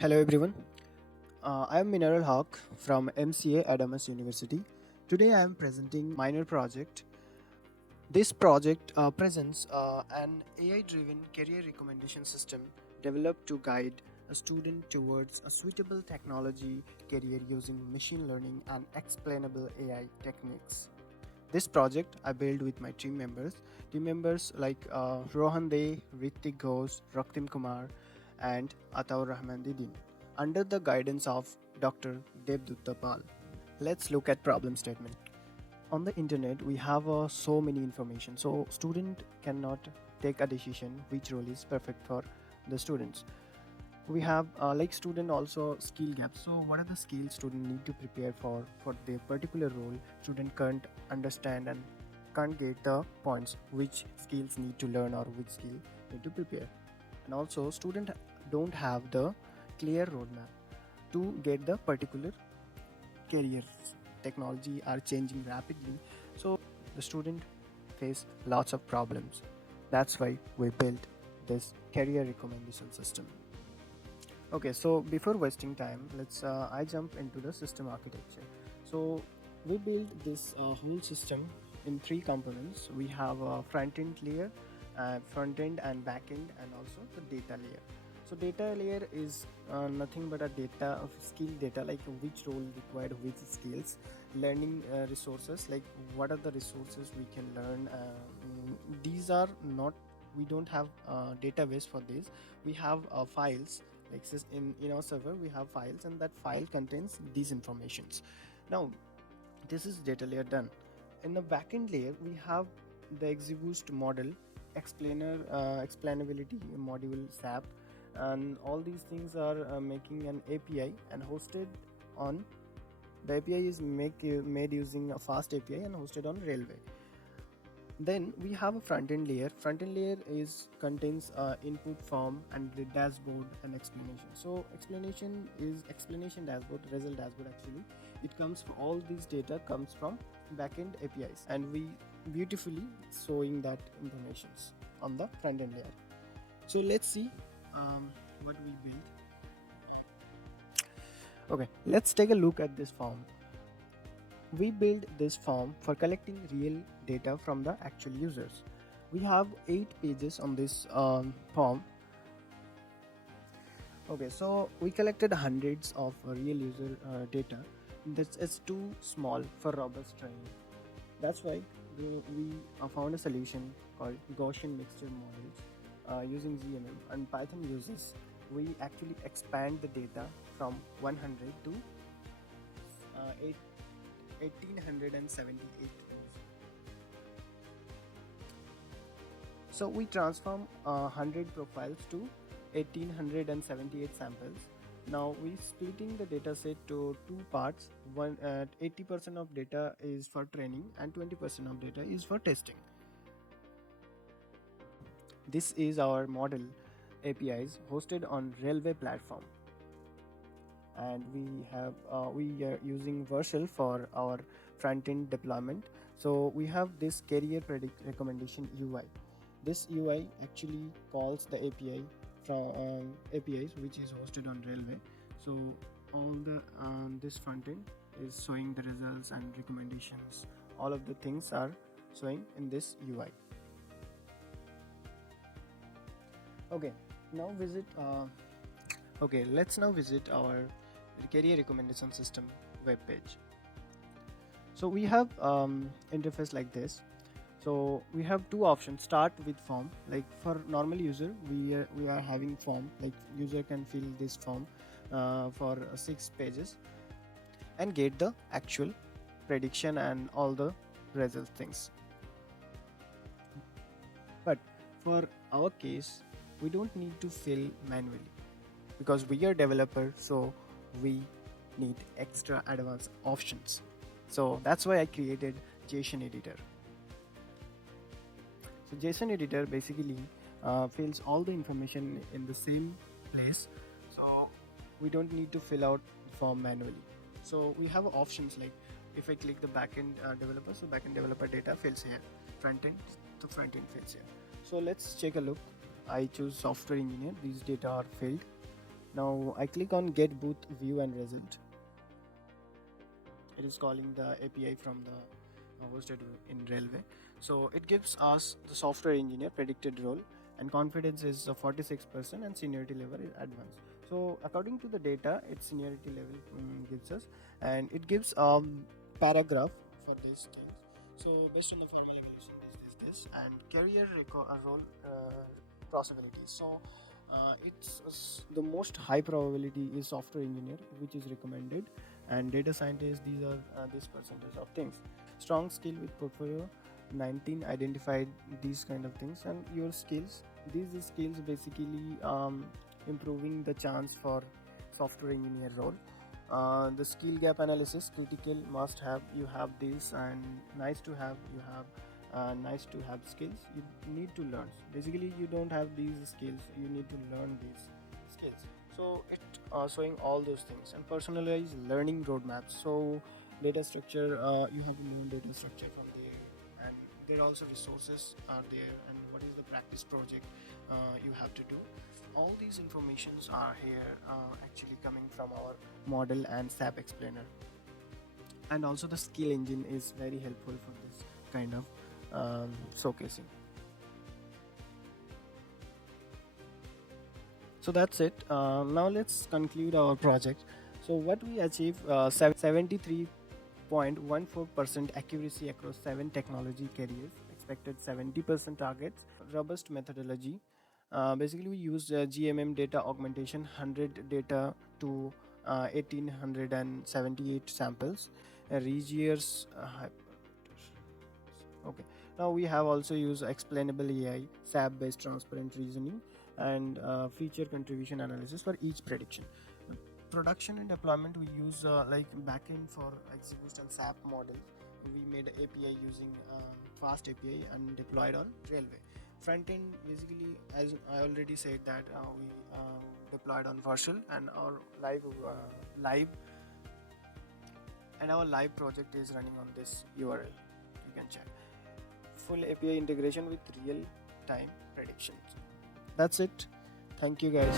Hello everyone. I am Mineral Hawk from MCA Adamas University. Today I am presenting minor project. This project presents an AI-driven career recommendation system developed to guide a student towards a suitable technology career using machine learning and explainable AI techniques. This project I built with my team members. Team members like Rohan De, Ritik Ghosh, Raktim Kumar, and Ataur Rahman Didin, under the guidance of Dr. Devdutta Pal. Let's look at problem statement. On the internet, we have so many information, so student cannot take a decision which role is perfect for the students. We have like student also skill gaps. So what are the skills student need to prepare for their particular role? Student can't understand and can't get the points which skills need to learn or which skill need to prepare. And also student don't have the clear roadmap to get the particular careers. Technology are changing rapidly, so the student face lots of problems. That's why we built this career recommendation system. Okay, so before wasting time, let's I jump into the system architecture. So we built this whole system in three components. We have a front end layer, front end and back end, and also the data layer. So data layer is nothing but a data of skill data, like which role required which skills, learning resources, like what are the resources we can learn. These are not, we don't have database for this. We have files, like in our server we have files, and that file contains these informations. Now this is data layer done. In the backend layer we have the XGBoost model, explainability module, SHAP, and all these things are making an API and hosted on, the API is made using a fast API and hosted on Railway. Then we have a front end layer. Front end layer is contains input form and the dashboard and explanation. So explanation dashboard, result dashboard actually. It comes from, all these data comes from backend APIs, and we beautifully showing that informations on the front end layer. So let's see what we built. Okay, let's take a look at this form. We build this form for collecting real data from the actual users. We have 8 pages on this form. Okay, so we collected hundreds of real user data. This is too small for robust training. That's why we found a solution called Gaussian Mixture Models using GMM and Python uses. We actually expand the data from 100 to 1878. So we transform 100 profiles to 1878 samples. Now we splitting the dataset to two parts. 80% of data is for training and 20% of data is for testing. This is our model APIs hosted on Railway platform, and we are using Virtual for our front end deployment. So we have this career predict recommendation UI. This UI actually calls the API from APIs which is hosted on Railway. So all the this front end is showing the results and recommendations. All of the things are showing in this UI. Okay, now visit. Okay, let's now visit our career recommendation system web page. So we have interface like this. So we have two options. Start with form. Like for normal user, we are having form. Like user can fill this form for 6 pages and get the actual prediction and all the result things. But for our case, we don't need to fill manually because we are developer, so we need extra advanced options. So that's why I created JSON editor. So JSON editor basically fills all the information in the same place, so we don't need to fill out the form manually. So we have options like, if I click the backend developer, so backend developer data fills here, front end, so front end fills here. So let's take a look. I choose software engineer, these data are filled. Now I click on get both view and result. It is calling the API from the hosted in railway. So it gives us the software engineer predicted role, and confidence is 46% and seniority level is advanced. So according to the data, its seniority level gives us, and it gives paragraph for these things. So based on the formal evaluation, this, and career role possibilities. So the most high probability is software engineer, which is recommended, and data scientist. These are this percentage of things. Strong skill with portfolio 19 identified these kind of things, and your skills. These skills basically improving the chance for software engineer role. The skill gap analysis critical must have, you have this, and nice to have, you have nice to have skills you need to learn. Basically you don't have these skills, you need to learn these skills. So it showing all those things, and personalized learning roadmaps. So data structure, you have to learn data structure from there, and there also resources are there, and what is the practice project you have to do. All these informations are here actually coming from our model and SAP explainer. And also the skill engine is very helpful for this kind of showcasing. So that's it. Now let's conclude our project. So what we achieved, 73.14% accuracy across 7 technology carriers, expected 70% targets, robust methodology. Basically we used GMM data augmentation, 100 data to 1878 samples, Regiers okay. Now we have also used explainable AI, SAP based transparent reasoning, and feature contribution analysis for each prediction. Production and deployment, we use like backend for XGBoost and SAP models. We made API using fast API and deployed on railway. Front end, basically as I already said that we deployed on virtual, and our live and our live project is running on this URL. You can check. Full API integration with real time predictions. That's it. Thank you guys.